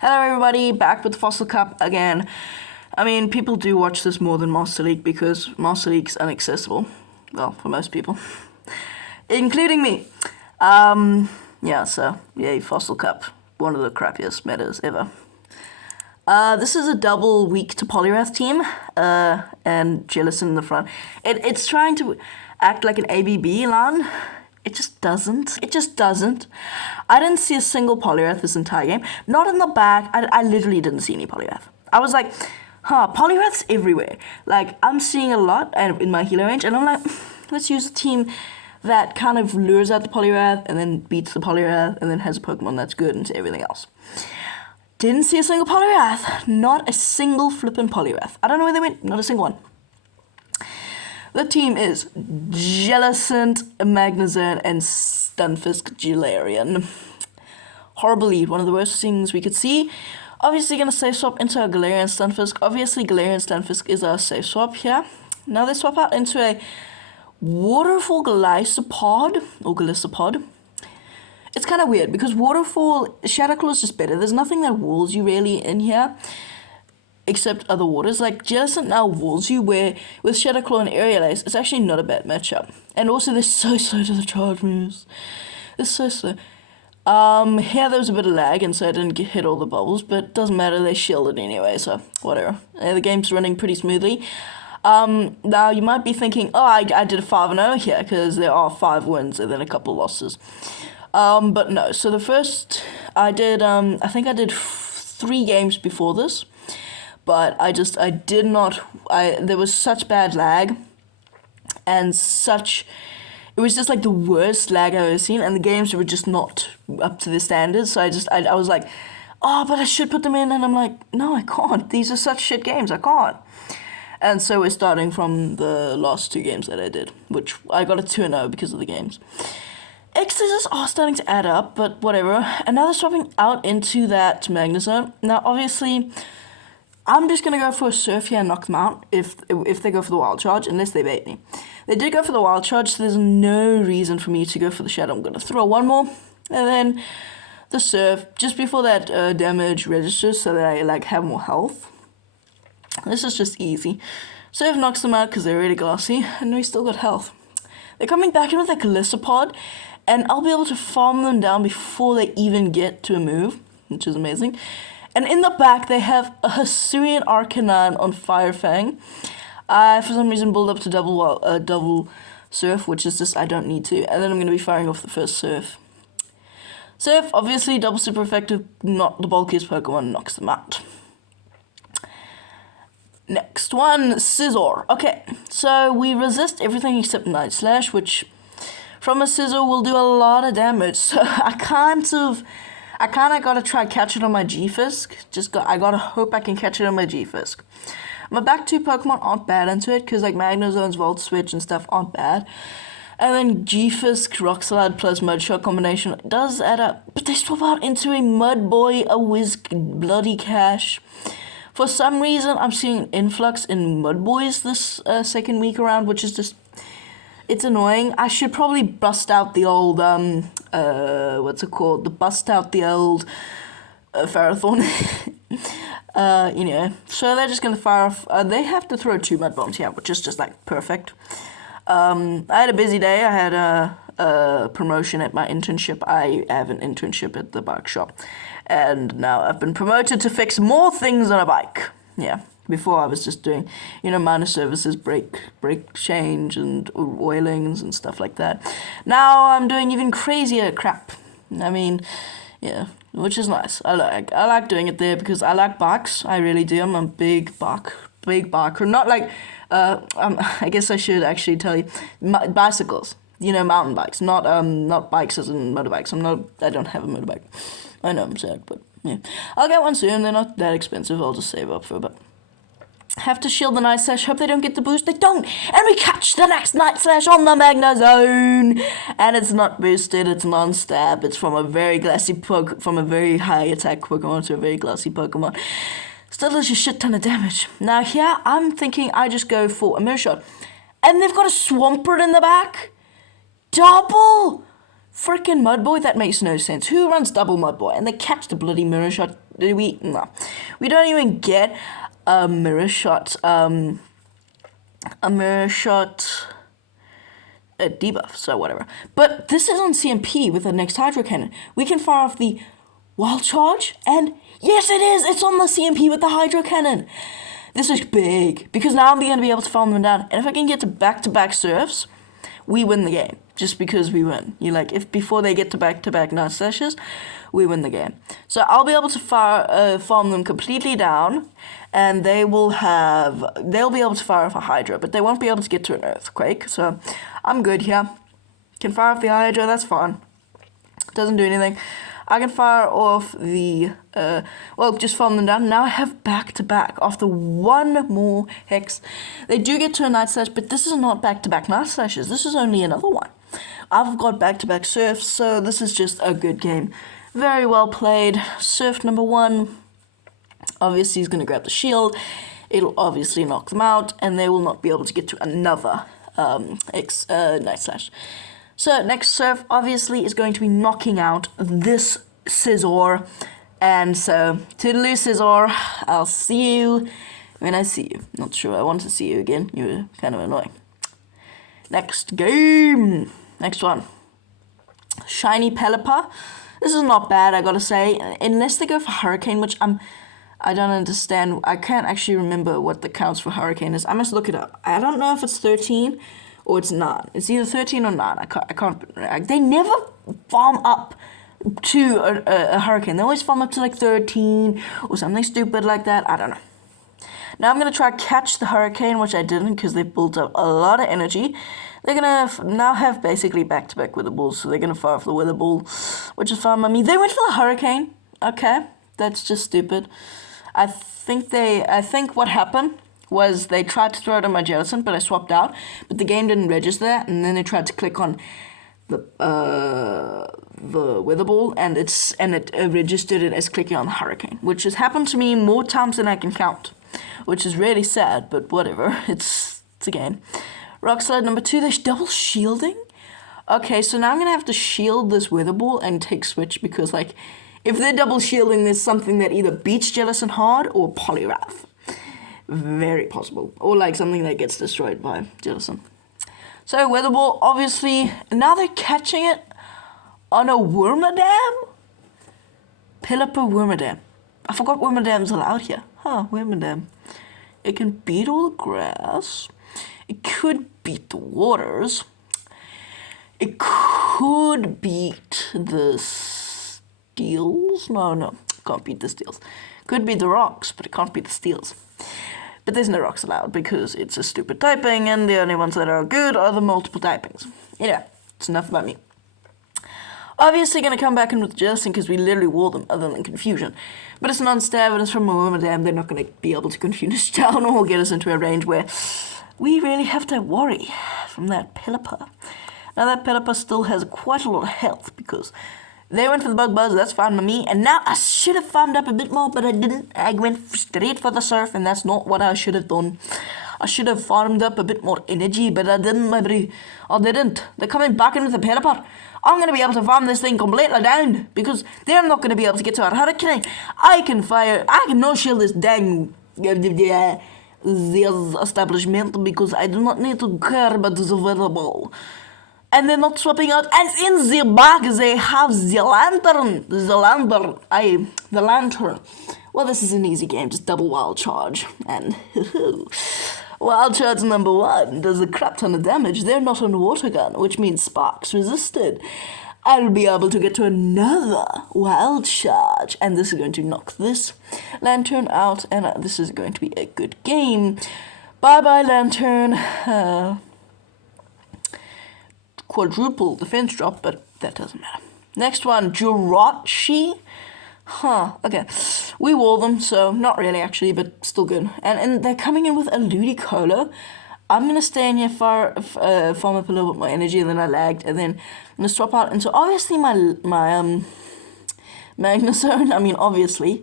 Hello everybody, back with Fossil Cup again. I mean, people do watch this more than Master League because Master League's inaccessible. Well, for most people. Including me. Yeah, so, yay, Fossil Cup. One of the crappiest metas ever. This is a double weak to Poliwrath team, and Jellicent in the front. It's trying to act like an ABB line. It just doesn't. It just doesn't. I didn't see a single Poliwrath this entire game. Not in the back. I literally didn't see any Poliwrath. I was like, Poliwrath's everywhere. Like, I'm seeing a lot in my healer range, and I'm like, let's use a team that kind of lures out the Poliwrath, and then beats the Poliwrath, and then has a Pokemon that's good into everything else. Didn't see a single Poliwrath. Not a single flippin' Poliwrath. I don't know where they went. Not a single one. The team is Jellicent, Magnezone, and Stunfisk Galarian. Horrible lead, one of the worst things we could see. Obviously going to safe swap into a Galarian Stunfisk. Obviously Galarian Stunfisk is our safe swap here. Now they swap out into a Waterfall Golisopod, or Golisopod. It's kind of weird because Waterfall, Shadow Claw is just better. There's nothing that walls you really in here. Except other waters. Like, Jellicent now walls you, where with Shadow Claw and Aerial Ace, it's actually not a bad matchup. And also, they're so slow to the charge moves. They're so slow. Here there was a bit of lag, and so I didn't hit all the bubbles, but it doesn't matter, they shielded anyway, so whatever. The game's running pretty smoothly. Now, you might be thinking, oh, I did a 5-0 here, because there are 5 wins and then a couple losses. But no, so the first, I think I did 3 games before this. But there was such bad lag, and it was just like the worst lag I've ever seen, and the games were just not up to the standards, so I was like, oh, but I should put them in, and I'm like, no, I can't, these are such shit games, I can't. And so we're starting from the last 2 games that I did, which I got a 2-0 because of the games. X's are starting to add up, but whatever, and now they're swapping out into that Magnezone. Now, obviously, I'm just going to go for a Surf here and knock them out if they go for the Wild Charge, unless they bait me. They did go for the Wild Charge, so there's no reason for me to go for the Shadow. I'm going to throw one more, and then the Surf, just before that damage registers, so that I have more health. This is just easy. Surf knocks them out because they're really glassy, and we still got health. They're coming back in with a Golisopod, and I'll be able to farm them down before they even get to a move, which is amazing. And in the back, they have a Hisuian Arcanine on Fire Fang. For some reason, build up to double Surf, which is just, I don't need to. And then I'm going to be firing off the first Surf. Surf, obviously, double super effective, not the bulkiest Pokemon, knocks them out. Next one, Scizor. Okay, so we resist everything except Night Slash, which from a Scizor will do a lot of damage. So I kind of gotta try catch it on my G-Fisk. I gotta hope I can catch it on my G-Fisk. My back 2 Pokemon aren't bad into it, because like Magnezone's Volt Switch and stuff aren't bad. And then G-Fisk, Rock Slide plus Mudshot combination does add up. But they swap out into a Mudboy, a Whisk, Bloody Cash. For some reason, I'm seeing an influx in Mudboys this second week around, which is just, it's annoying. I should probably bust out the old, bust out the old Ferrothorn. So they're just going to fire off, they have to throw 2 Mud Bombs here, which is just like perfect. I had a busy day. I had a promotion at my internship. I have an internship at the bike shop. And now I've been promoted to fix more things on a bike. Yeah. Before I was just doing, minor services, brake change and oilings and stuff like that. Now I'm doing even crazier crap. I mean, yeah, which is nice. I like doing it there because I like bikes. I really do. I'm a big biker. Not like, I guess I should actually tell you, bicycles. Mountain bikes, not bikes as in motorbikes. I don't have a motorbike. I know I'm sad, but yeah. I'll get one soon. They're not that expensive. I'll just save up for a bit. Have to shield the Night Slash. Hope they don't get the boost. They don't. And we catch the next Night Slash on the Magnezone. And it's not boosted. It's non-stab. It's from a very glassy from a very high attack Pokemon to a very glassy Pokemon. Still does a shit ton of damage. Now here, I'm thinking I just go for a Mirror Shot. And they've got a Swampert in the back. Double! Freaking Mudboy, that makes no sense. Who runs double Mudboy? And they catch the bloody Mirror Shot. Did we? No. We don't even get a mirror shot. A mirror shot debuff, so whatever. But this is on CMP with the next Hydro Cannon. We can fire off the Wild Charge, and yes it is! It's on the CMP with the Hydro Cannon! This is big, because now I'm going to be able to farm them down. And if I can get to back-to-back surfs, we win the game. Just because we win. If before they get to back-to-back Night Slashes, we win the game. So I'll be able to farm them completely down, and they'll be able to fire off a Hydra, but they won't be able to get to an Earthquake, so I'm good here. Can fire off the Hydra, that's fine. Doesn't do anything. I can fire off the, just farm them down. Now I have back-to-back after one more Hex. They do get to a Night Slash, but this is not back-to-back Night Slashes. This is only another one. I've got back-to-back Surfs, so this is just a good game. Very well played. Surf number 1. Obviously, he's going to grab the shield. It'll obviously knock them out, and they will not be able to get to another Night Slash. So, next surf, obviously, is going to be knocking out this Scizor. And so, toodaloo, Scizor. I'll see you when I see you. Not sure I want to see you again. You're kind of annoying. Next game. Next one. Shiny Pelipper. This is not bad, I gotta say. Unless they go for Hurricane, which I don't understand. I can't actually remember what the counts for Hurricane is. I must look it up. I don't know if it's 13 or it's 9. It's either 13 or 9. I can't. They never farm up to a Hurricane. They always farm up to like 13 or something stupid like that. I don't know. Now I'm going to try catch the Hurricane, which I didn't because they built up a lot of energy. They're going to now have basically back-to-back Wither Balls, so they're going to fire off the Wither Ball, which is fine by me. They went for the Hurricane. Okay, that's just stupid. I think what happened was they tried to throw it on my Jellicent, but I swapped out. But the game didn't register that, and then they tried to click on the Wither Ball, and it registered it as clicking on the Hurricane, which has happened to me more times than I can count, which is really sad, but whatever. It's a game. Rock Slide number 2, they're double shielding? Okay, so now I'm going to have to shield this Wither Ball and take Switch, because, like, if they're double shielding, there's something that either beats Jellicent hard or Poliwrath. Very possible. Or, like, something that gets destroyed by Jellicent. So, Wither Ball, obviously, now they're catching it on a Wormadam? Pelipper Wormadam. I forgot Wormadam's allowed here. Wormadam. It can beat all the grass. It could beat the waters. It could beat the steels. No, can't beat the steels. Could beat the rocks, but it can't beat the steels. But there's no rocks allowed because it's a stupid typing, and the only ones that are good are the multiple typings. Yeah, it's enough about me. Obviously going to come back in with Jellicent because we literally wore them other than Confusion. But it's non-stab and it's from Wormadam. They're not going to be able to confuse us down or get us into a range where we really have to worry from that Pelipper. Now that Pelipper still has quite a lot of health because they went for the Bug Buzz, that's fine with me. And now I should have farmed up a bit more, but I didn't. I went straight for the Surf, and that's not what I should have done. I should have farmed up a bit more energy, but I didn't, my buddy. I didn't. They're coming back in with the Pelipper. I'm going to be able to farm this thing completely down because they're not going to be able to get to our Hurricane. I can no-shield this dang this establishment because I do not need to care about the Wither Ball. And they're not swapping out. And in the back they have the lantern. The lantern. Well, this is an easy game. Just double Wild Charge. And Wild Charge number 1 does a crap ton of damage. They're not on Water Gun, which means Sparks resisted. I'll be able to get to another Wild Charge. And this is going to knock this Lantern out. And this is going to be a good game. Bye-bye, Lantern. Quadruple defense drop, but that doesn't matter. Next one, Jirachi. Okay. We wore them, so not really actually, but still good. And they're coming in with a Ludicolo. I'm going to stay in here farm up a little bit more energy, and then I lagged, and then I'm going to swap out into obviously my Magnezone. I mean, obviously.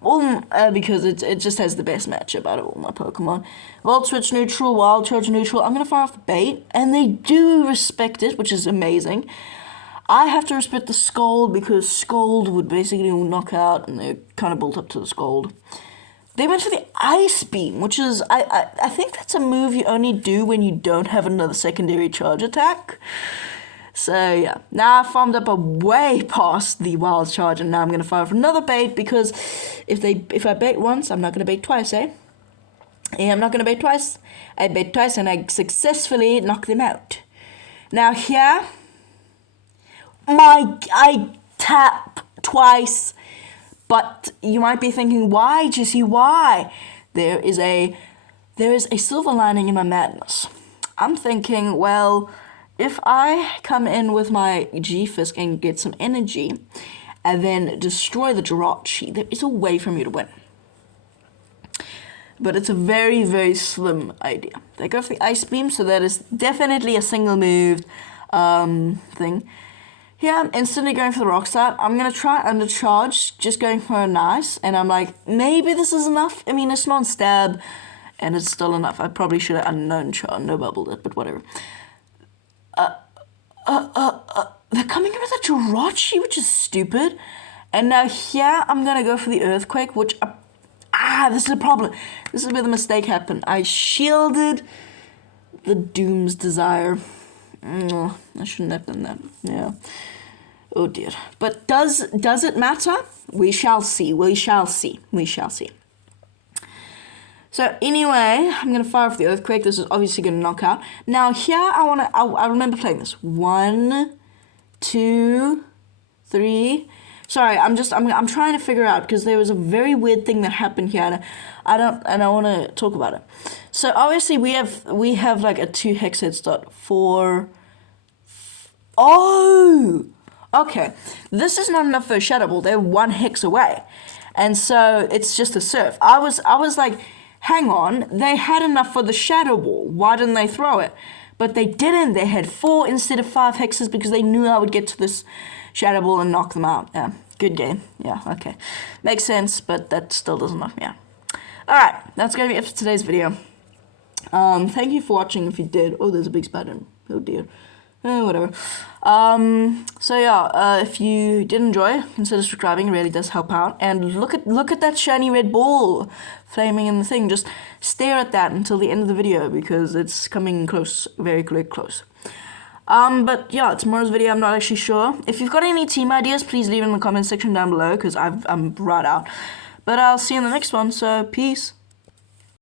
Because it just has the best matchup out of all my Pokemon. Volt Switch neutral, Wild Charge neutral. I'm going to fire off the bait, and they do respect it, which is amazing. I have to respect the Scold because Scold would basically knock out, and they're kind of built up to the Scold. They went for the Ice Beam, which is, I think that's a move you only do when you don't have another secondary charge attack. So yeah, now I farmed up a way past the Wild Charge, and now I'm going to fire for another bait, because if I bait once, I'm not going to bait twice, eh? Yeah, I'm not going to bait twice. I bait twice, and I successfully knock them out. Now here, I tap twice. But you might be thinking, why, Jesse, why? There is a silver lining in my madness. I'm thinking, well, if I come in with my G-Fisk and get some energy, and then destroy the Jirachi, there is a way for me to win. But it's a very, very slim idea. They go for the Ice Beam, so that is definitely a single moved thing. Here, I'm instantly going for the Rock Slide. I'm going to try Undercharge, just going for a nice. And I'm like, maybe this is enough. I mean, it's non-stab, and it's still enough. I probably should have unknown charge, no bubbled it, but whatever. They're coming in with a Jirachi, which is stupid. And now here, I'm going to go for the Earthquake, which... this is a problem. This is where the mistake happened. I shielded the Doom's Desire. I shouldn't have done that. Yeah. Oh dear. But does it matter? We shall see. We shall see. We shall see. So anyway, I'm gonna fire off the Earthquake. This is obviously gonna knock out. Now here I remember playing this. 1, 2, 3. Sorry, I'm trying to figure out, because there was a very weird thing that happened here, and I want to talk about it. So obviously we have like a 2 hex head start. 4. Oh, okay. This is not enough for a Shadow Ball. They're 1 hex away, and so it's just a Surf. I was like, hang on, they had enough for the Shadow Ball. Why didn't they throw it? But they didn't. They had 4 instead of 5 hexes because they knew I would get to this Shadow Ball and knock them out. Yeah, good game. Yeah, okay. Makes sense, but that still doesn't knock me out. Alright, that's going to be it for today's video. Thank you for watching if you did. Oh, there's a big spider. Oh dear. Whatever. So yeah, if you did enjoy, consider subscribing. It really does help out. And look at that shiny red ball flaming in the thing. Just stare at that until the end of the video, because it's coming close, very, very close. But yeah, tomorrow's video, I'm not actually sure. If you've got any team ideas, please leave it in the comment section down below, because I'm right out. But I'll see you in the next one, so peace.